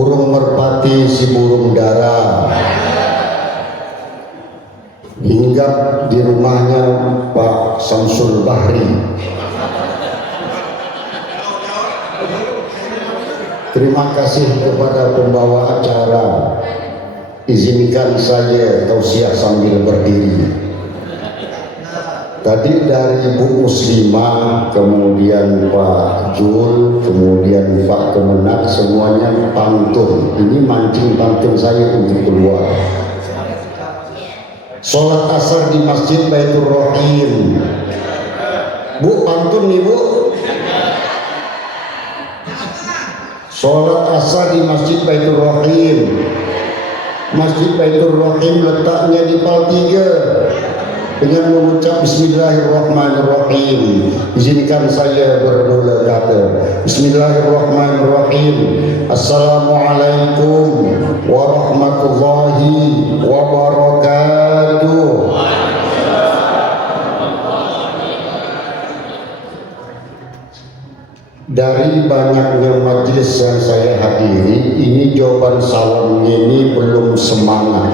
burung merpati si burung dara, hinggap di rumahnya Pak Samsul Bahri. Terima kasih kepada pembawa acara. Izinkan saya tausiah sambil berdiri. Tadi dari Bu Muslimah, kemudian Pak Jul, kemudian Pak Kemenak, semuanya pantun. Ini mancing pantun saya untuk keluar. Sholat asar di Masjid Baitur Rahim. Bu, pantun nih Bu. Sholat asar di Masjid Baitur Rahim. Masjid Baitur Rahim letaknya di Pal 3 dengan mengucap Bismillahirrahmanirrahim. Izinkan saya bermula kata Bismillahirrahmanirrahim. Assalamualaikum warahmatullahi wabarakatuh. Dari banyaknya majelis yang saya hadiri, ini jawaban salamnya ini belum semangat.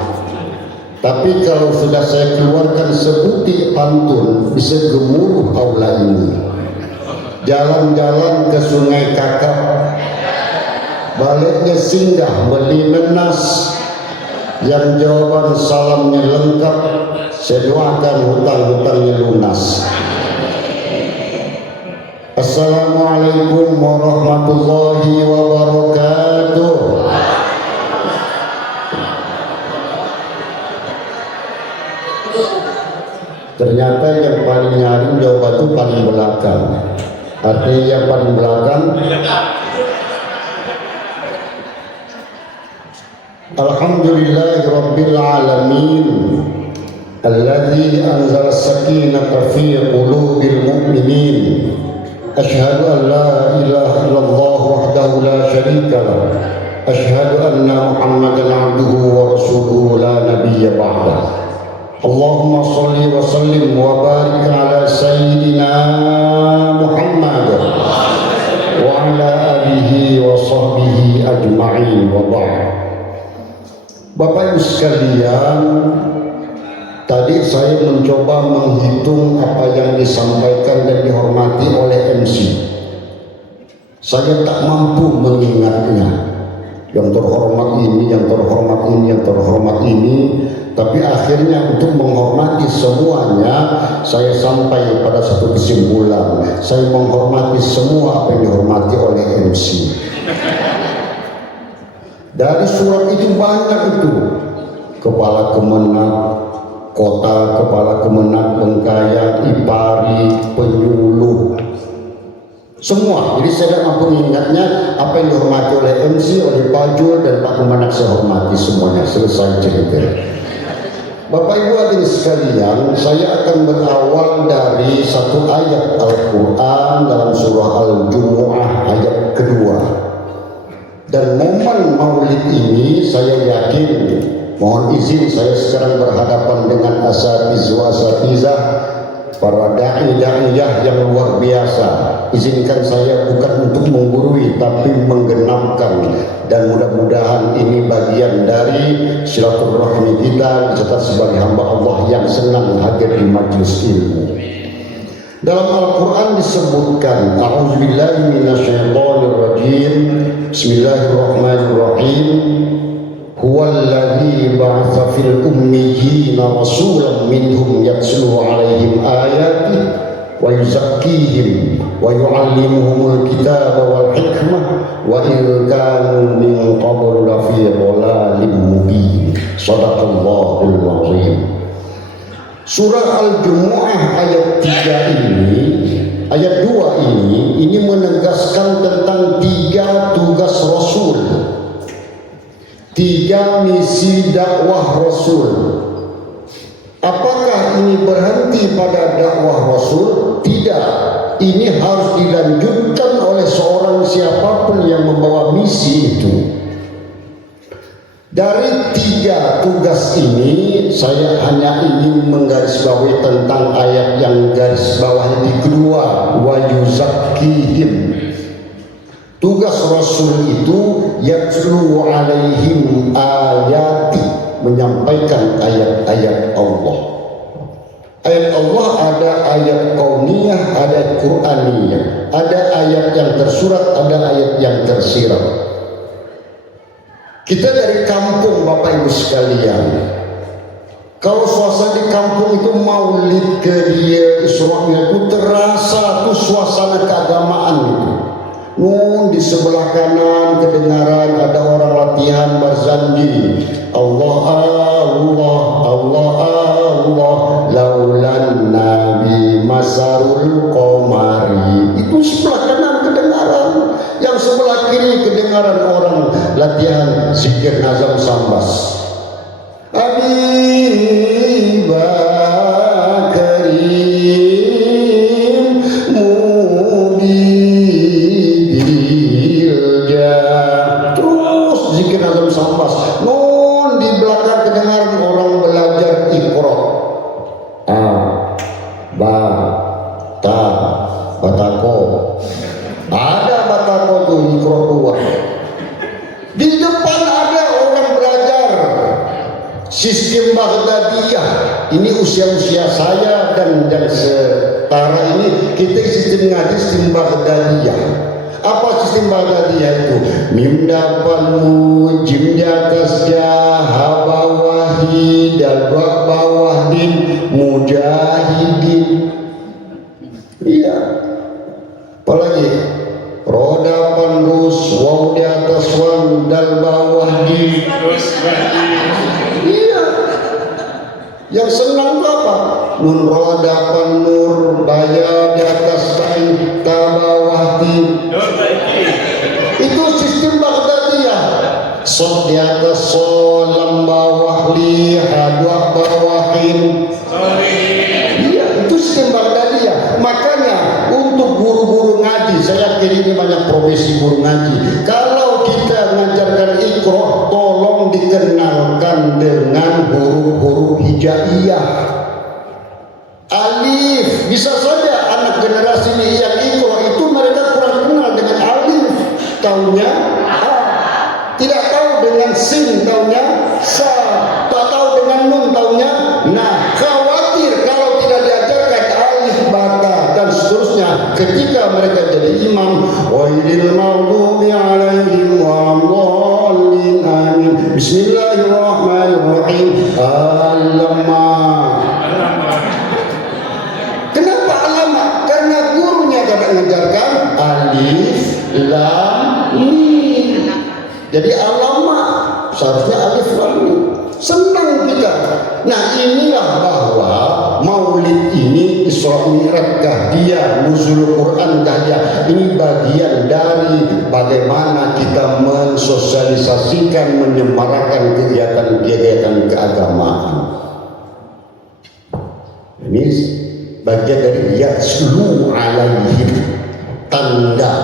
Tapi kalau sudah saya keluarkan sebutir pantun, bisa gemuruh aula ini. Jalan-jalan ke Sungai Kakap, baliknya singgah beli menas. Yang jawaban salamnya lengkap, saya doakan hutang-hutangnya lunas. Assalamualaikum warahmatullahi wabarakatuh. Ternyata yang paling nyaring jawaban itu paling belakang. Artinya yang paling belakang. Alhamdulillahirabbil alamin. Alladzi anzala as-sakinata fi qulubil mu'minin. Asyhadu an la ilaha illallah wahdahu la syarika lah. Asyhadu anna Muhammadan abduhu wa rasuluhu la nabiyya ba'dah. Allahumma salli wa sallim wa barik ala sayyidina Muhammad wa ala alihi wa sahbihi ajma'in wa ba'd. Bapak Ibu sekalian, tadi saya mencoba menghitung apa yang disampaikan dan dihormati oleh MC. Saya tak mampu mengingatnya. Yang terhormat ini, yang terhormat ini, yang terhormat ini. Tapi akhirnya untuk menghormati semuanya, saya sampai pada satu kesimpulan. Saya menghormati semua apa yang dihormati oleh MC. Dari surat itu banyak itu. Kepala Kemenak Kota, Kepala Kemenak Bengkayang, Ipari, Penyuluh, semua. Jadi saya tidak mampu mengingatnya. Apa yang dihormati oleh MC, oleh Pak Jul dan Pak Kemenak saya hormati semuanya. Selesai cerita. Bapak Ibu hadirin sekalian, saya akan berawal dari satu ayat Al-Quran dalam surah Al-Jumu'ah ayat kedua. Dan momen maulid ini saya yakin, mohon izin saya sekarang berhadapan dengan asatiz wa asatizah, para da'i-da'iyah yang luar biasa. Izinkan saya bukan untuk menggurui tapi menggenapkan, dan mudah-mudahan ini bagian dari silaturahmi kita serta sebagai hamba Allah yang senang hadir di majelis ilmu. Dalam Al-Quran disebutkan A'udzubillahi minasyaitonirrajim. Bismillahirrahmanirrahim. Huwallazi ba'atsa fil ummiyina rasulan minhum yatslu 'alaihim ayatihi wa yuzakkihim wa yu'allimuhumul kitaba wal hikmah wa in kanu min qablu lafi dhalalin mubin. Shadaqallahul azim. Surah Al-Jumu'ah ayat 3 ini, ayat 2 ini menegaskan tentang 3 tugas Rasul, 3 misi dakwah Rasul. Apakah ini berhenti pada dakwah Rasul? Tidak. Ini harus dilanjutkan oleh seorang siapapun yang membawa misi itu. Dari 3 tugas ini, saya hanya ingin menggarisbawahi tentang ayat yang garis bawahnya di kedua, wa yuzakkihim. Tugas Rasul itu yatlu alaihim ayati, menyampaikan ayat-ayat Allah. Ayat Allah ada ayat kauniyah, ada Qur'aniyah, ada ayat yang tersurat, ada ayat yang tersirat. Kita dari kampung Bapak Ibu sekalian, kalau suasana di kampung itu maulid ke dia Isra'nya itu terasa tuh suasana keagamaan itu. Di sebelah kanan kedengaran ada orang latihan barzandi. Allah Allah Allah Allah laulan nabi masarul qamari. Itu sebelah kanan kedengaran. Yang sebelah kiri kedengaran orang latihan zikir nazam sambas. Habibah karim mubibilja. Terus zikir nazam sambas. Nun di belakang kedengaran orang belajar Iqra. A, ba, ta, batako. Ada batako tuh Iqra keluar. Di depan ada orang belajar sistem Baghdadiyah. Ini usia-usia saya dan setara ini kita sistem ngaji sistem Baghdadiyah. Apa sistem Baghdadiyah itu? Mim dapat jim di atas jaha bawahi dan bawah din mujahidin. Iya. Apalagi roda pandus waw di atas wan dan bawah di. Iya. Yang senang itu apa? Nun roda panur baya di atas bain bawah di. Itu sistem Baghdadiyah. Sod di atas solam bawah li hadwa bawahin. Iya, itu sistem Baghdadiyah. Makanya untuk guru-guru ngaji, saya kira ini banyak profesi guru ngaji. Kalau kita mengajarkan Iqra, tolong dikenalkan dengan huruf-huruf hijaiyah. Alif, bisa saja anak generasi ini yang Iqra itu mereka kurang kenal dengan alif, taunya A, tidak tahu dengan sin, taunya sa, tak tahu dengan nun, taunya nah. Khawatir kalau tidak diajarkan alif, bata dan seterusnya, ketika mereka jadi imam, wailil maghdubi alaihim waladhdallin amin. Bismillahirrahmanirrahim. Kenapa alamat? Karena gurunya tidak mengajarkan alif, lam, mim. Jadi alamat seharusnya alif, lam, mim. Senang kita. Nah, inilah bahwa maulid ini Isra Mi'raj dia, nuzul Quran dia. Ini bagian dari bagaimana kita mensosialisasikan, menyemarakan kegiatan-kegiatan keagamaan. Ini bagian dari yatslu alaihim, tanda.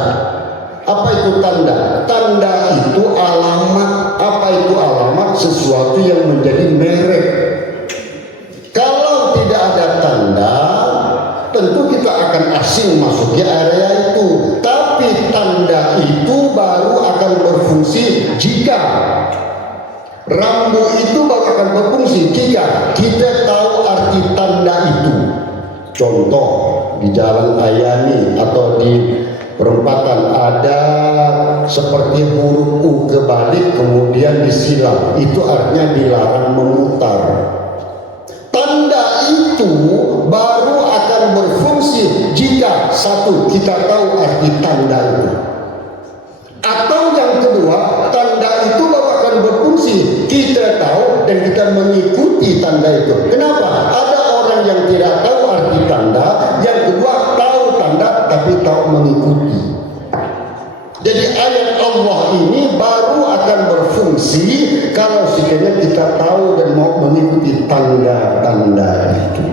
Apa itu tanda? Tanda itu alamat. Apa itu alamat? Sesuatu yang menjadi merek. Kalau tidak ada tanda, tentu kita akan asing masuki area itu. Tapi tanda itu baru akan berfungsi jika rambu itu baru akan berfungsi jika kita tahu arti tanda itu. Contoh di Jalan Ayani atau di perempatan ada seperti huruf U kebalik kemudian disilang, itu artinya dilarang memutar. Tanda itu baru akan berfungsi jika satu kita tahu arti tanda itu, atau yang kedua tanda itu baru akan berfungsi kita tahu dan kita mengikuti tanda itu. Kenapa? Ada orang yang tidak tahu arti tanda, yang kedua tahu tanda tapi tahu mengikuti. Jadi ayat Allah ini baru akan berfungsi kalau sekiranya kita tahu dan mau mengikuti tanda-tanda itu.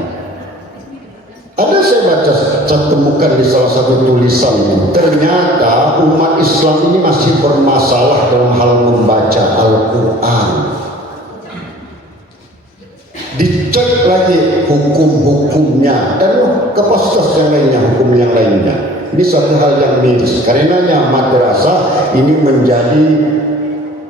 Ada saya baca, saya temukan di salah satu tulisan, ternyata umat Islam ini masih bermasalah dalam hal membaca Al-Quran. Dicek lagi hukum-hukumnya dan kapasitas yang lainnya, hukum yang lainnya. Ini suatu hal yang miris. Karenanya madrasah ini menjadi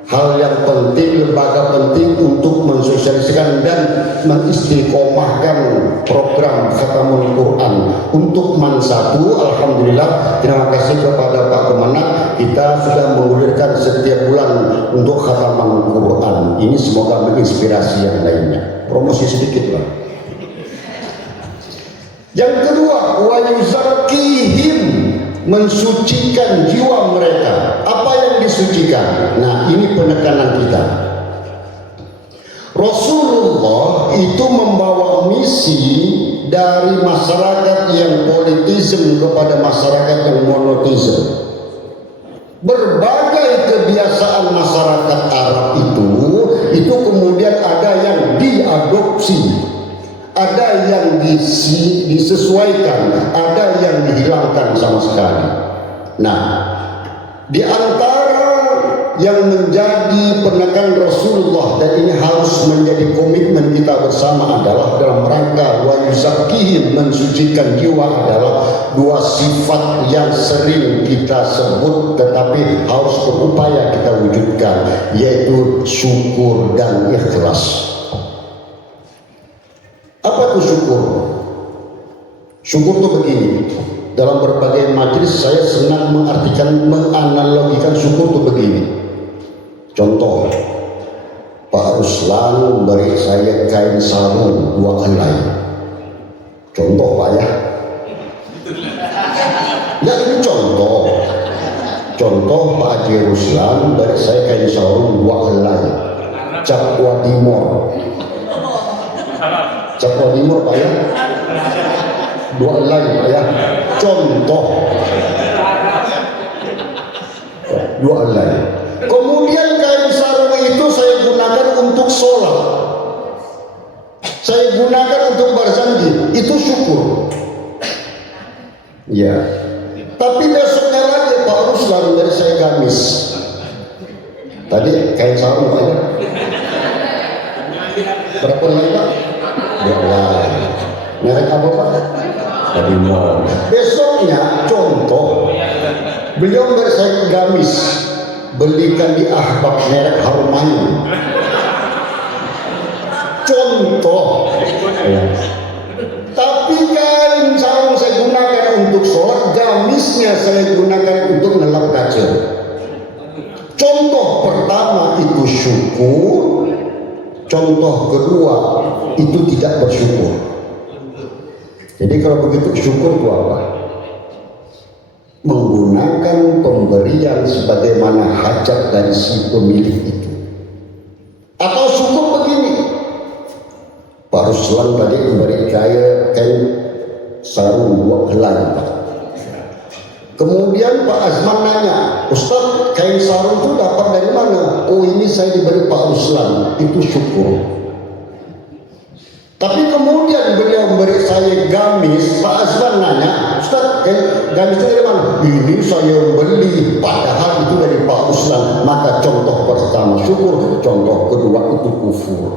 hal yang penting, lembaga penting untuk mensosialisasikan dan mengistiqomahkan program khatamul Quran untuk Man 1. Alhamdulillah, terima kasih kepada Pak Kemenak, kita sudah menggulirkan setiap bulan untuk khataman Quran. Ini semoga menginspirasi yang lainnya. Promosi sedikit lah. Yang kedua, wa yuzakihim, mensucikan jiwa mereka. Apa yang disucikan? Nah, ini penekanan kita. Rasulullah itu membawa misi dari masyarakat yang politisme kepada masyarakat yang monotisme. Berbagai kebiasaan masyarakat Arab itu kemudian ada yang diadopsi, ada yang disesuaikan, ada yang dihilangkan sama sekali. Nah, di antara yang menjadi penekan Rasulullah, dan ini harus menjadi komitmen kita bersama, adalah dalam rangka wa yuzakihim, mensucikan jiwa, adalah dua sifat yang sering kita sebut tetapi harus berupaya kita wujudkan, yaitu syukur dan ikhlas. Apa itu syukur? Syukur itu begini. Dalam berbagai majelis saya senang menganalogikan syukur itu begini. Contoh, Pak Ruslan beri saya kain sarung 2 helai. Contoh Pak ya. Ya ini contoh. Contoh Pak Haji Ruslan beri saya kain sarung 2 helai. Cakwa Timur. Cakwa Timur Pak ya. 2 helai Pak ya. Contoh 2 helai. Kemudian kain sarung itu saya gunakan untuk sholat, saya gunakan untuk berzikir, itu syukur. Ya. Tapi besoknya lagi Pak Ruslan dari saya gamis. Tadi kain sarung Pak ya. Berapa helai Pak? 2 helai. Merek apa Pak? Tadi mau. Besoknya contoh, beliau beri saya gamis, belikan di Ahbab merek Harumani. Contoh ya. Tapi kain sarung saya gunakan untuk sholat, gamisnya saya gunakan untuk ngelap kaca. Contoh pertama itu syukur, contoh kedua itu tidak bersyukur. Jadi kalau begitu syukur itu apa? Menggunakan pemberian sebagaimana hajat dari si pemilik itu. Atau syukur begini, Pak Ruslan tadi memberi kain sarung 2 helai Pak. Kemudian Pak Azman nanya, Ustaz, kain sarung itu dapat dari mana? Oh, ini saya diberi Pak Ruslan. Itu syukur. Tapi kemudian beliau memberi saya gamis, Pak Azman nanya, Ustaz, gamis itu dari mana? Ini saya beli, padahal itu dari Pak Ruslan. Maka contoh pertama syukur, contoh kedua itu kufur.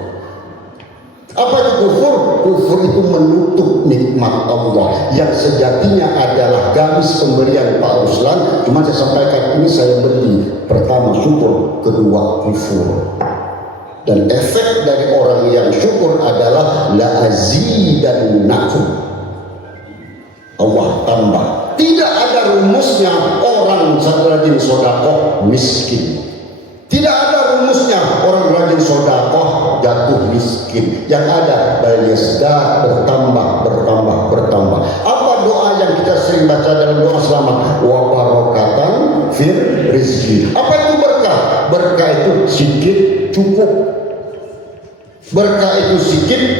Apa itu kufur? Kufur itu menutup nikmat Allah yang sejatinya adalah gamis pemberian Pak Ruslan. Cuma saya sampaikan, ini saya beli. Pertama syukur, kedua kufur. Dan efek dari orang yang syukur adalah la azidannakum, Allah tambah. Tidak ada rumusnya orang rajin sedekah miskin. Tidak ada rumusnya orang rajin sedekah jatuh miskin. Yang ada balyasda, bertambah. Apa doa yang kita sering baca dalam doa selamat? Wa barakatan fir rizki. Apa itu berkah? Berkah itu sedikit cukup. Berkah itu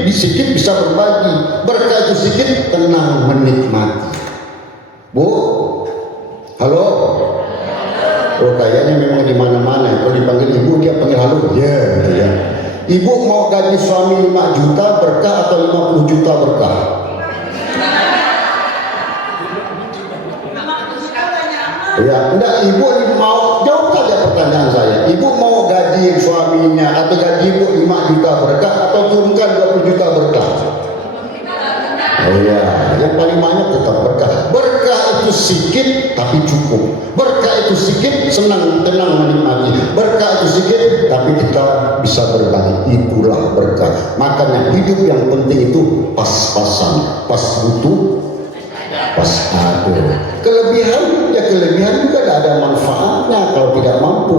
sedikit bisa berbagi. Berkah itu sedikit tenang menikmati. Bu, halo. Oh, kayaknya memang di mana-mana. Kalau dipanggil ibu dia panggil halo. Ya, gitu ya. Ibu mau gaji suami 5 juta berkah atau 50 juta berkah? Ya, enggak, ibu mau jawab saja pertanyaan saya. Ibu mau gaji suaminya atau gaji ibu 5 juta berkah atau turunkan 20 juta berkah? Oh iya, yang paling banyak tetap berkah. Berkah itu sedikit tapi cukup. Berkah itu sedikit, senang, tenang menikmati. Berkah itu sedikit tapi kita bisa berbagi. Itulah berkah. Makanya hidup yang penting itu pas-pasan. Pas butuh, pas ada. Kelebihan, ya kelebihan juga tidak ada manfaatnya kalau tidak mampu.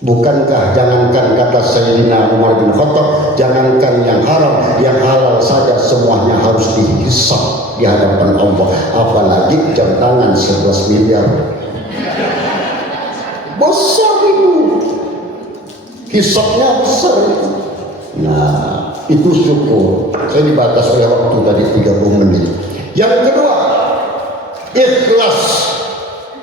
Bukankah jangankan kata Sayyidina Umar bin Khattab, jangankan yang haram, yang halal saja semuanya harus dihisab di hadapan Allah. Apalagi jam tangan 11 miliar. Besar itu. Hisabnya besar itu. Nah, itu syukur. Saya dibatas oleh waktu tadi 30 menit. Yang kedua, ikhlas.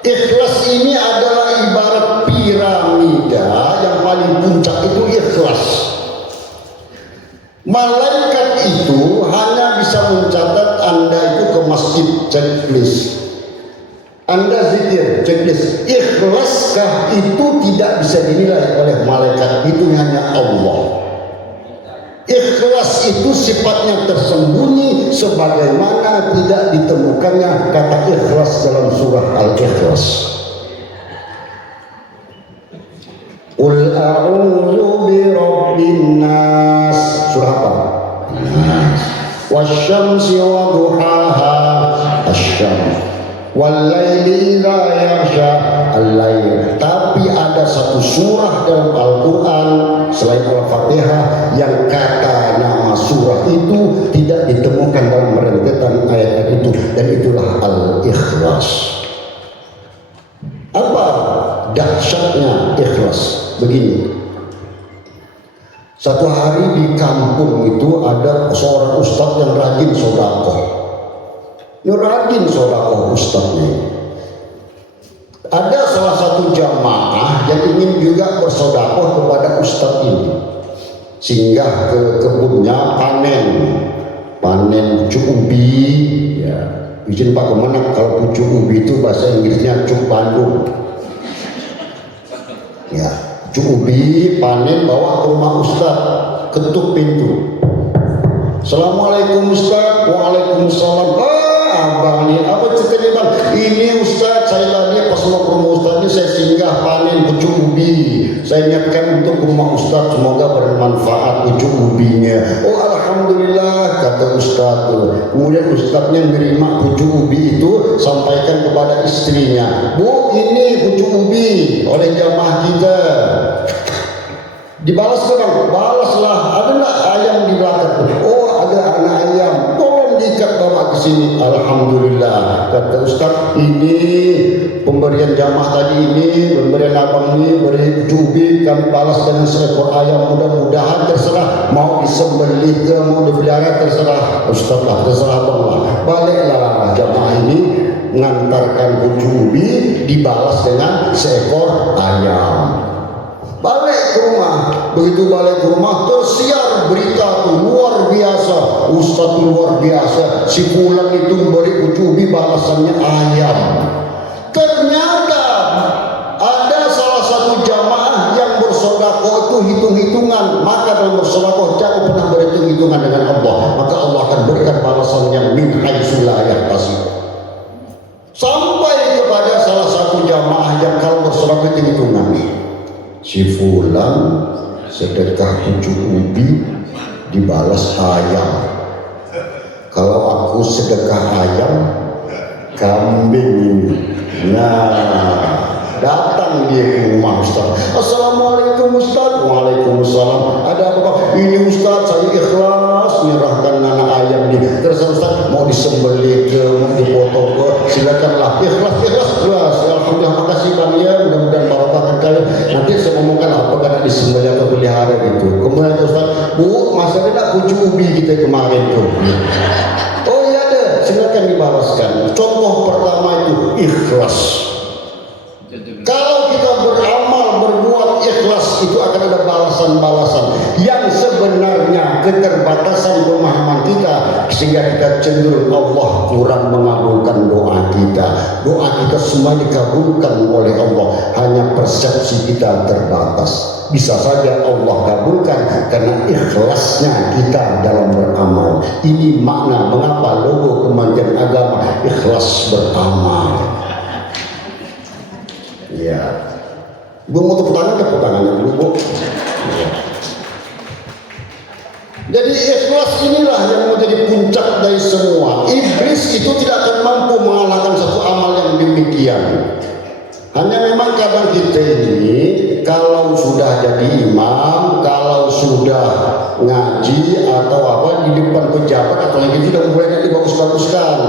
Ikhlas ini adalah ibarat piramida, yang paling puncak itu ikhlas. Malaikat itu hanya bisa mencatat Anda itu ke masjid, checklist. Anda zikir, checklist. Ikhlaskah itu tidak bisa dinilai oleh malaikat, itu hanya Allah. Ikhlas itu sifatnya tersembunyi, sebagaimana tidak ditemukannya kata ikhlas dalam surah Al-Ikhlas. Qul a'udzu birabbin nas. Surah apa? Nas. Wasyamsi wa duhaha. Asy-syams. Wal-laili idza yaghsha. Al-lail. Tapi ada satu surah dalam Al-Qur'an selain Al-Fatihah yang kata nama surah itu tidak ditemukan dalam rentetan ayat itu, dan itulah Al-Ikhlas. Apa dahsyatnya ikhlas? Begini, satu hari di kampung itu ada seorang ustadz yang rajin sedekah. Rajin sedekah ustadznya. Ada salah satu jamaah yang ingin juga bersedekah kepada ustadz ini. Singgah ke kebunnya, panen pucuk ubi. Ya, izin Pak Kemenak, kalau pucuk ubi itu bahasa Inggrisnya cuk Bandung. Ya, pucuk ubi panen, bawa ke rumah ustadz, ketuk pintu. Assalamualaikum ustadz. Waalaikumsalam. Abang ini apa ceritanya bang? Ini ustadz, saya tadi pas mau ke rumah ustadz ini saya singgah panen pucuk ubi. Saya niatkan untuk rumah ustadz, semoga bermanfaat pucuk ubinya. Oh alhamdulillah, kata ustadz. Kemudian ustadznya menerima pucuk ubi itu, sampaikan kepada istrinya. Bu, ini pucuk ubi oleh jamaah kita. Dibalas ke bang? Balaslah. Ada nggak ayam di belakang? Oh ada anak ayam. Diikat bawa ke sini. Alhamdulillah, kata ustaz, ini pemberian jamaah tadi ini, pemberian abang ini beri cubi, kami balas dengan seekor ayam. Mudah-mudahan terserah mau disembelih ke mau dipelihara, terserah ustaz lah, terserah abang lah. Baliklah jamaah ini mengantarkan cubi, dibalas dengan seekor ayam. Balik ke rumah. Begitu balik ke rumah, tersiar berita itu luar biasa. Ustaz luar biasa, si fulan itu memberi ucubi, balasannya ayam. Ternyata ada salah satu jamaah yang bersedekah itu hitung-hitungan. Maka dalam bersedekah jangan pernah berhitung-hitungan dengan Allah, maka Allah akan berikan balasan yang min haitsu la yahtasib. Sampai kepada salah satu jamaah yang kalau bersedekah hitung-hitungan, si fulan sedekah pucuk ubi dibalas ayam. Kalau aku sedekah ayam, kambing ini. Nah, datang dia ke rumah ustaz. Assalamualaikum ustaz. Waalaikumsalam. Ada apa Pak? Ini ustaz, saya ikhlas menyerahkan anak ayam ini. Terus ustaz mau disembelih ke, mau dipotong ke, silakanlah. Ikhlas. Alhamdulillah, makasih Bang ya. Mudah-mudahan barokah kalian. Nanti saya ngomongkan apa karena disembelih atau pelihara gitu. Kemudian ustaz, Bu, masa tidak pucuk ubi kita kemarin tuh. Oh iya ada, silakan dibalaskan. Contoh pertama itu ikhlas. Kalau kita beramal, berbuat ikhlas, itu akan ada balasan-balasan yang sebenarnya keterbatasan pemahaman kita, sehingga kita cenderung betul Allah kurang mengabulkan doa kita. Doa kita semua dikabulkan oleh Allah, hanya persepsi kita terbatas. Bisa saja Allah kabulkan karena ikhlasnya kita dalam beramal. Ini makna mengapa logo Kementerian Agama ikhlas beramal. Ya, Bu mau tepuk tangannya dulu, Bu. Ya. Jadi ikhlas inilah yang menjadi puncak dari semua. Iblis itu tidak akan mampu mengalahkan satu amal yang demikian. Hanya memang kadang kita ini kalau sudah jadi imam, kalau sudah ngaji atau apa di depan pejabat atau lagi tidak mulai dibagus-baguskan.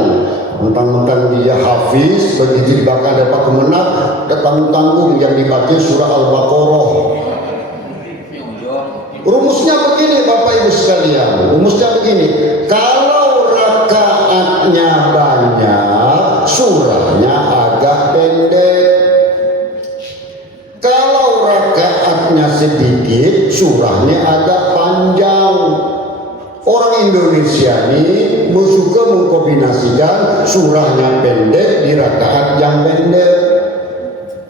Mentang-mentang dia hafiz, begitu dibakar ada Pak Kemenak, tanggung-tanggung yang dibaca surah Al-Baqarah. Rumusnya begini Bapak Ibu sekalian, rumusnya begini, kalau rakaatnya banyak, surahnya agak pendek. Kalau rakaatnya sedikit, surahnya agak panjang. Orang Indonesia ini suka mengkombinasikan surahnya pendek di rakaat yang pendek.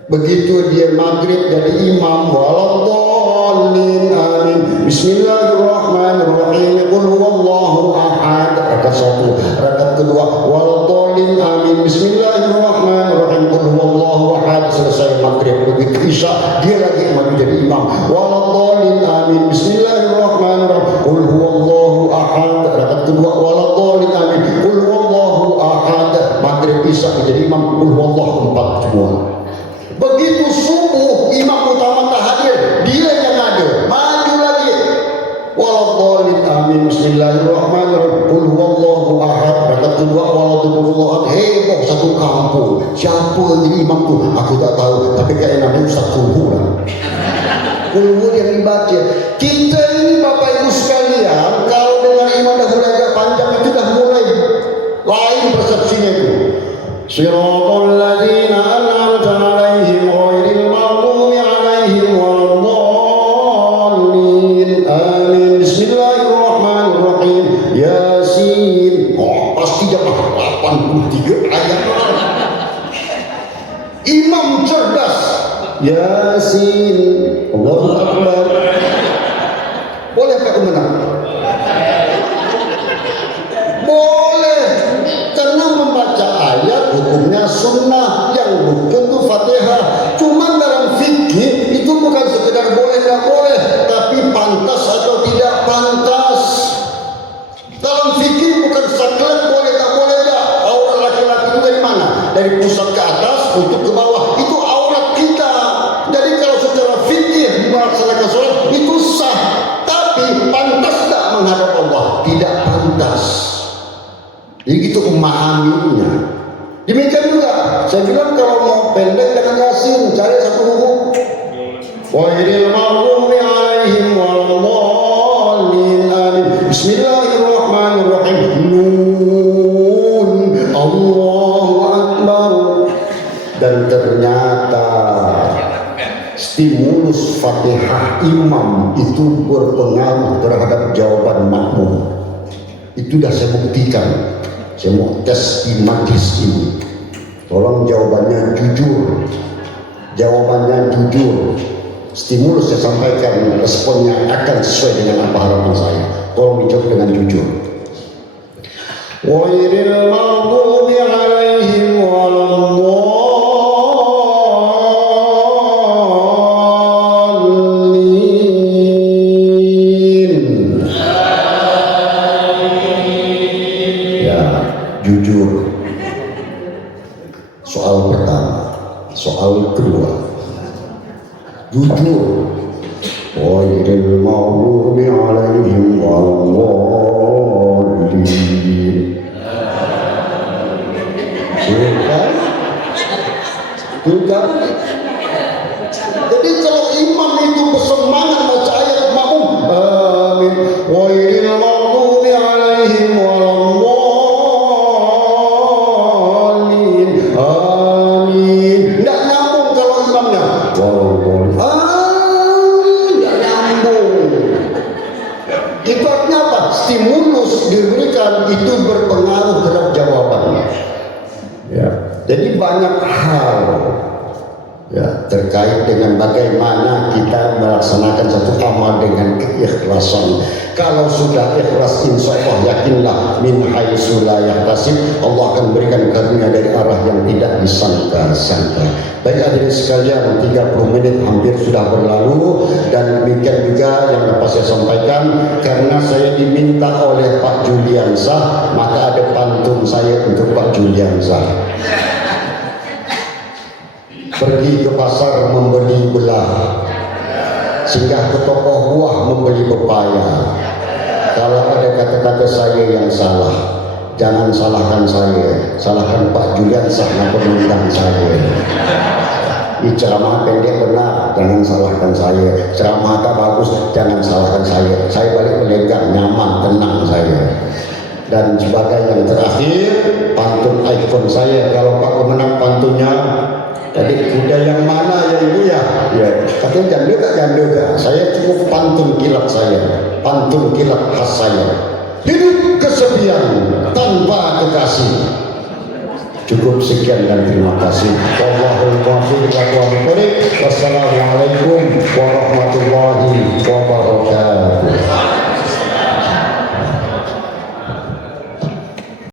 Begitu dia maghrib jadi imam, waladhdallin amin, bismillahirrahmanirrahim, qul huwallahu ahad, rakaat satu. Rakaat kedua, waladhdallin amin, bismillahirrahmanirrahim, qul huwallahu ahad. Selesai maghrib. Begitu isya dia lagi maju jadi imam, waladhdallin amin, bismillahirrahmanirrahim, qul huwallahu ahad. Rakaat kedua, waladhdallin amin, qul huwallahu ahad. Maghrib isya jadi imam, qul huwallahu empat semua. Begitu subuh imam utama tak hadir, dia yang ada, maju lagi, waladhdallin amin, bismillahirrahmanirrahim, qul huwallahu ahad. Rakaat kedua, waladhdallin, heboh satu kampung. Siapa jadi imam tuh? Aku tak tahu, tapi kayak namanya Ustaz Kulhu lah. Kulhu yang dibaca. Kita ini Bapak Ibu sekalian, kalau dengan imam dah mulai agak panjang itu dah mulai lain persepsinya itu. Siratal ladzina an'amta 'alaihim ghairil maghdubi 'alaihim waladdallin. Amin. Bismillahirrahmanirrahim. Yasin. Oh, pasti dapat 83 ayat. Imam cerdas. Yasin. Allahu Akbar. Boleh Pak menang? Boleh. Karena membaca ayat hukumnya sunnah, yang rukun itu Fatihah. Cuma dalam fikih itu bukan sekedar boleh nggak boleh, tapi pantas atau tidak pantas. Dalam fikih bukan saklek boleh nggak boleh nggak. Aurat laki-laki itu dari mana? Dari pusat ke atas untuk ke bawah, itu aurat kita. Jadi kalau secara fikih melaksanakan sholat itu sah, tapi pantas tidak menghadap Allah? Tidak pantas. Jadi itu memahaminya. Demikian juga saya bilang kalau mau pendek dengan Yasin, cari satu huruf. Ghairil maghdubi 'alaihim waladdallin amin. Bismillahirrahmanirrahim. Nun. Allahu Akbar. Dan ternyata stimulus Fatihah imam itu berpengaruh terhadap jawaban makmum. Itu sudah saya buktikan. Saya mau tes di majlis ini. Tolong jawabannya jujur. Jawabannya jujur. Stimulus saya sampaikan, responnya akan sesuai dengan apa harapan saya. Tolong dijawab dengan jujur. Ghairil maghdubi 'alaihim waladdallin. Ya, jujur. Soal pertama, soal kedua, jujur. Ghairil maghdubi 'alaihim waladdallin. Bukan? Jadi kalau imam itu bersemangat baca ayat makmum, amin. Ghairil maghdubi 'alaihim waladdallin. Amin. Enggak nyambung kalau imamnya. Waladdallin. Enggak nyambung. Itu artinya apa? Stimulus terkait dengan bagaimana kita melaksanakan satu amal dengan keikhlasan. Kalau sudah ikhlas, insya Allah yakinlah min haitsu la yahtasib, Allah akan berikan karunia dari arah yang tidak disangka-sangka. Baik hadirin sekalian, 30 menit hampir sudah berlalu, dan demikian juga yang dapat saya sampaikan. Karena saya diminta oleh Pak Juliansah, maka ada pantun saya untuk Pak Juliansah. Pergi ke pasar membeli belah, singgah ke toko buah membeli pepaya. Kalau ada kata-kata saya yang salah, jangan salahkan saya, salahkan Pak Juliansah yang mengundang saya. Ceramah pendek benar, jangan salahkan saya. Ceramah tak bagus, jangan salahkan saya. Saya balik melegang, nyaman, tenang saya. Dan sebagai yang terakhir, pantun ikon saya, kalau Pak pemenang pantunnya, tadi kuda yang mana ya Ibu ya? Ya, katanya janda gak? Saya cukup pantun kilat saya, pantun kilat khas saya. Hidup kesepian tanpa kekasih. Cukup sekian dan terima kasih. Wallahul muwaffiq. Wassalamualaikum warahmatullahi wabarakatuh.